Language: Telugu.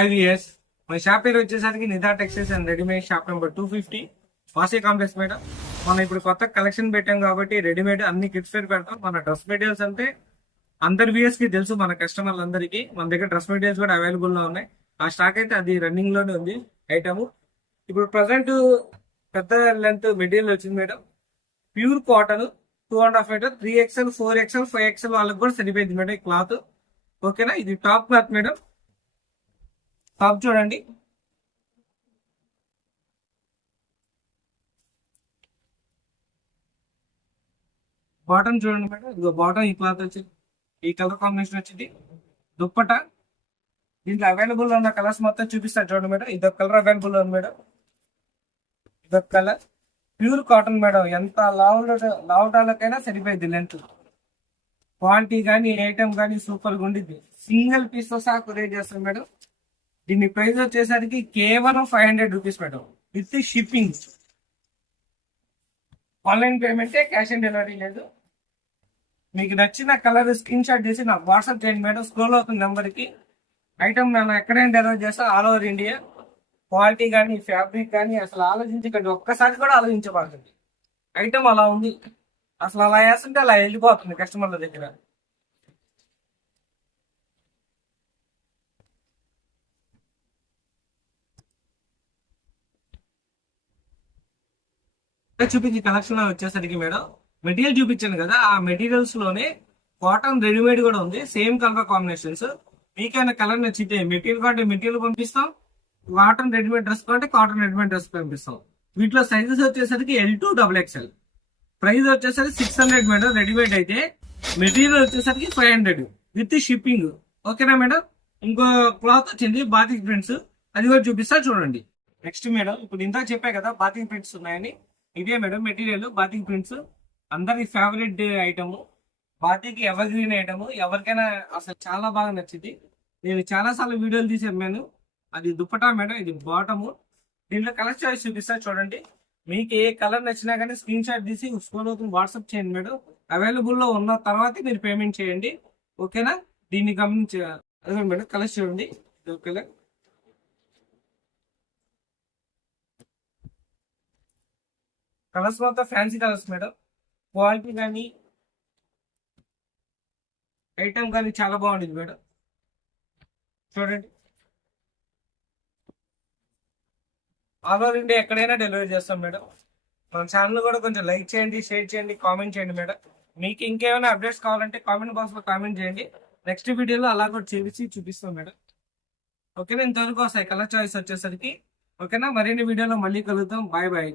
Five years. మన షాప్ పేరు వచ్చేసరికి Nida textiles and readymade shop number two fifty Vasi complex madam. మనం ఇప్పుడు కొత్త కలెక్షన్ పెట్టాం కాబట్టి రెడీమేడ్ అన్ని కిట్స్ పేరు పెడతాం. మన డ్రెస్ మెటీరియల్స్ అంటే అందరి వియర్స్కి తెలుసు మన కస్టమర్లు అందరికీ మన దగ్గర డ్రెస్ మెటీరియల్స్ కూడా అవైలబుల్లో ఉన్నాయి. ఆ స్టాక్ అయితే అది రన్నింగ్లోనే ఉంది ఐటమ్. ఇప్పుడు ప్రజెంట్ పెద్ద లెంత్ మెటీరియల్ వచ్చింది madam. Pure cotton two and half metre three XL four XL five XL వాళ్ళకి కూడా సరిపోయింది మేడం ఈ క్లాత్. ఓకేనా ఇది టాప్ క్లాత్ మేడం. టాప్ చూడండి. బాటమ్ చూడండి మేడం. ఇదిగో బాటమ్ ఈ క్లాత్ వచ్చింది ఈ కలర్ కాంబినేషన్ వచ్చింది. దుప్పట. దీంట్లో అవైలబుల్ ఉన్న కలర్స్ మొత్తం చూపిస్తాను చూడండి మేడం. ఇదొక కలర్ అవైలబుల్ ఉంది మేడం. ఇదొక కలర్. Pure cotton madam. ఎంత లావు లావుటాలకైనా సరిపోయింది లెంత్. క్వాలిటీ కానీ ఐటమ్ కానీ సూపర్గా ఉండిద్ది. సింగిల్ పీస్తో సహా కొరియర్ చేస్తాం మేడం. దీని ప్రైస్ వచ్చేసరికి కేవలం five hundred rupees madam. With shipping online పేమెంటే cash on delivery లేదు. మీకు నచ్చిన కలర్ స్క్రీన్ షాట్ చేసి నాకు వాట్సాప్ చేయండి మేడం. స్క్రోల్ అవుతున్న నెంబర్కి ఐటమ్ నేను ఎక్కడైనా డెలివరీ చేస్తా ఆల్ ఓవర్ ఇండియా క్వాలిటీ కానీ ఫ్యాబ్రిక్ కానీ అసలు ఆలోచించకండి. ఒక్కసారి కూడా ఆలోచించబడుతుంది ఐటమ్ అలా ఉంది. అసలు అలా వేస్తుంటే అలా వెళ్ళిపోతుంది కస్టమర్ల దగ్గర. చూపించే కలెక్షన్లో వచ్చేసరికి మేడం మెటీరియల్ చూపించాను కదా ఆ మెటీరియల్స్లోనే కాటన్ రెడీమేడ్ కూడా ఉంది. సేమ్ కలర్ కాంబినేషన్స్ మీకైనా కలర్ నచ్చితే మెటీరియల్ కంటే మెటీరియల్ పంపిస్తాం కాటన్ రెడీమేడ్ డ్రెస్ కంటే కాటన్ రెడీమేడ్ డ్రెస్ పంపిస్తాం. వీటిలో సైజెస్ వచ్చేసరికి L to double XL price వచ్చేసరికి సిక్స్ హండ్రెడ్ మేడం రెడీమేడ్ అయితే మెటీరియల్ వచ్చేసరికి ఫైవ్ హండ్రెడ్ విత్ షిప్పింగ్ ఓకేనా మేడం? ఇంకో క్లాత్ వచ్చింది బాతిక్ ప్రింట్స్ అది కూడా చూపిస్తా చూడండి. నెక్స్ట్ మేడం ఇప్పుడు ఇందాక చెప్పా కదా బాతింగ్ ప్రింట్స్ ఉన్నాయని. ఇదే మేడం మెటీరియల్ బాతికి ప్రింట్స్ అందరి favourite item బాతికి evergreen item ఎవరికైనా అసలు చాలా బాగా నచ్చింది. నేను చాలా సార్లు వీడియోలు తీసి అమ్మాను. అది దుప్పటా మేడం ఇది బాటము దీంట్లో కలర్ చాయిస్ చూపిస్తా చూడండి. మీకు ఏ కలర్ నచ్చినా కానీ స్క్రీన్ షాట్ తీసి ఫోన్ అవుతుంది వాట్సాప్ చేయండి మేడం. అవైలబుల్లో ఉన్న తర్వాత మీరు పేమెంట్ చేయండి. ఓకేనా దీన్ని గమనించ అదే మేడం కలర్ చూడండి. ఇది ఒక కలర్ కలర్స్ మొత్తం ఫ్యాన్సీ కలర్స్ మేడం. క్వాలిటీ కానీ ఐటమ్ కానీ చాలా బాగుంటుంది మేడం. చూడండి. ఆల్ ఓవర్ ఇండియా ఎక్కడైనా డెలివరీ చేస్తాం మేడం. మన ఛానల్ కూడా కొంచెం లైక్ చేయండి షేర్ చేయండి కామెంట్ చేయండి మేడం. మీకు ఇంకేమైనా అప్డేట్స్ కావాలంటే కామెంట్ బాక్స్లో కామెంట్ చేయండి. నెక్స్ట్ వీడియోలో అలా కూడా చేసి చూపిస్తాం మేడం. ఓకేనా ఇంతవరకు వస్తాయి కలర్ చాయిస్ వచ్చేసరికి. ఓకేనా మరిన్ని వీడియోలో మళ్ళీ కలుద్దాం. Bye bye